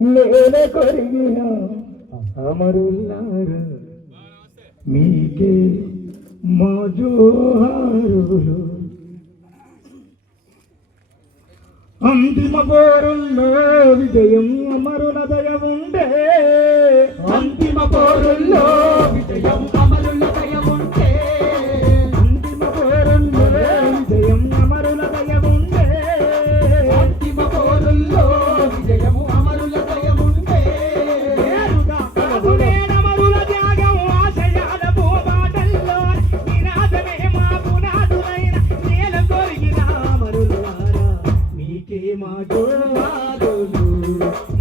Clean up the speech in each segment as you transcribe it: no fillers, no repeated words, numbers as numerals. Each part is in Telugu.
నేల కొరిగిన అమరులారా మీకే మా జోహారులు. అంతిమ పోరుల్లో విజయం అమరుల దయ ఉండే, అంతిమ పోరుల్లో విజయం అమరుల దయ ఉండే, అంతిమ పోరుల్లో విజయం అమరుల దయ ఉండే, అంతిమ పోరుల్లో విజయం అమరుల దయ ఉండే. అమరుల త్యాగం ఆశయాల పోబాటల్లో నినాదమే మా పునాదులైన నేల కొరిగిన అమరులారా మీకే మా జోహారులు.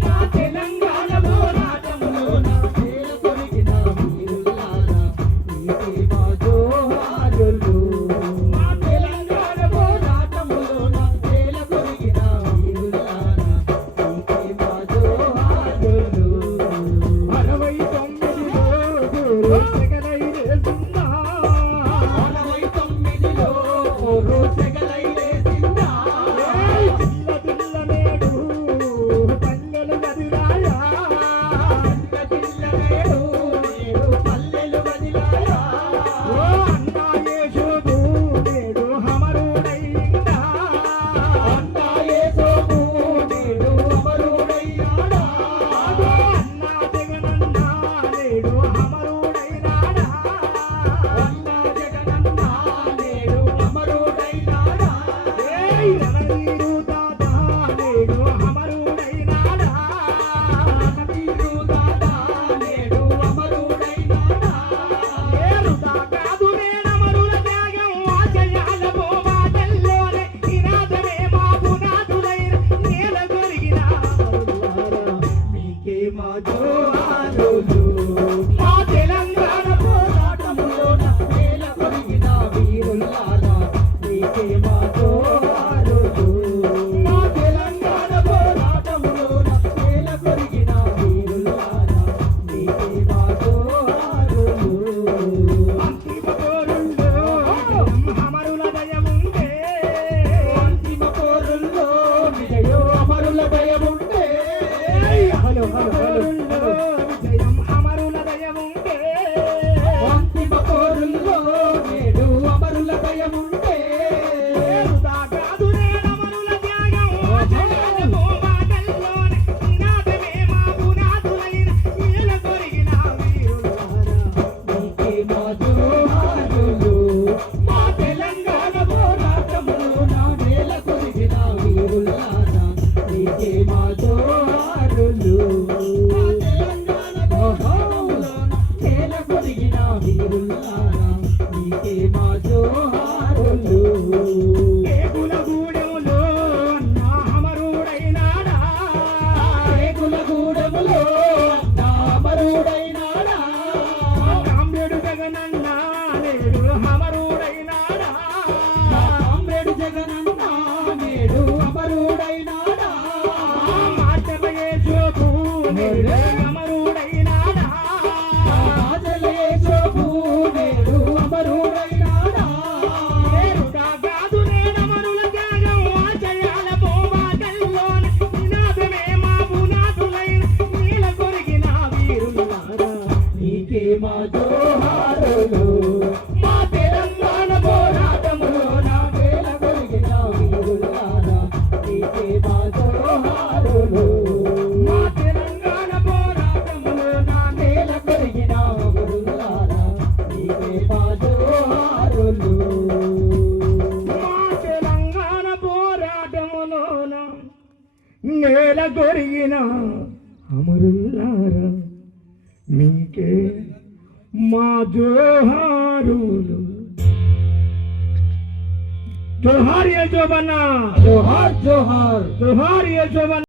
మా తెలంగాణ పోరాటంలో నా నేల కొరిగిన వీరులారా మీకే మా జోహారులు. మా తెలంగాణ పోరాటంలో నా నేల కొరిగిన వీరులారా మీకే మా జోహారులు. 69లో సెగలైలేసిందా, 69లో నేడు పల్లెలు వదిలాయా, నేడు పల్లెలు వదిలాయా. ఓ అన్నా యేసోబు నేడు అమరుడైందా, అన్నా యేసోబు నేడు అమరుడైనాడా, అన్నా జగనన్న నేడు అమరుడైనాడా, అన్నా జగనన్న నేడు అమరుడైనాడా. రణవీరు దాదా నేడు అమరుడైనాడా, రణవీరు దాదా నేడు అమరుడైనాడా. వృధా కాదు నేనమరుల త్యాగం ఆశయాల పోబాటల్లోనే నినాదమే మా పునాదులైన నేల కొరిగిన అమరులారా మీకే మా జోహారులు. మా తెలంగాణ పోరాటంలో నా నేల కొరిగిన వీరులారా మీకే మా జోహారులు. మా తెలంగాణ పోరాటంలో నా నేల కొరిగిన వీరులారా మీకే మా జోహారులు. అంతిమ పోరుల్లో అమరుల దయ ఉండే, అంతిమ పోరుల్లో విజయం అమరుల దయ ఉండే, విజయం అమరుల దయ ఉండే, అంతిమ పోరుల్లో నేడు అమరుల దయ ఉండే. వృధా కాదు నేనమరుల త్యాగం ఆశయాల పోబాటల్లోనే నినాదమే మా పునాదులైన నేల కొరిగిన వీరులారా మీకే మా జోహారులు. మా తెలంగాణ పోరాటంలో నా నేల కొరిగిన వీరులారా మీకే మా జోహారులు. మా తెలంగాణ పోరాటంలో నా నేల కొరిగిన వీరులారా మీకే మా జోహారులు. ఏగులగూడెంలో అన్నా అమరుడైనాడా, ఏగులగూడెంలో అన్నా అమరుడైనాడా, కామ్రేడు జగనన్న నేడు అమరుడైనాడా, కామ్రేడు జగనన్న నేడు అమరుడైనాడా. మాచల యేసోబు నేడు అమరుడైనాడా, మాచల యేసోబు నేడు అమరుడైనాడా. వృధా కాదు నేనమరుల త్యాగం ఆశయాల పోబాటల్లోనే నినాదమే మా పునాదులైన నేల కొరిగిన వీరులారా మీకే మా జోహారులు. మా తెలంగాణ పోరాటంలో నా నేల కొరిగిన వీరులారా మీకే మా జోహారులు. మా తెలంగాణ పోరాటంలో నా నేల కొరిగిన వీరులారా మీకే మా జోహారులు. మా తెలంగాణ పోరాటములోన నేల కొరిగిన అమరులారా మీకే మా జోహారులు. జోహార్ యశోబన్న, జోహార్ జోహార్, జోహార్ యశోబన్న.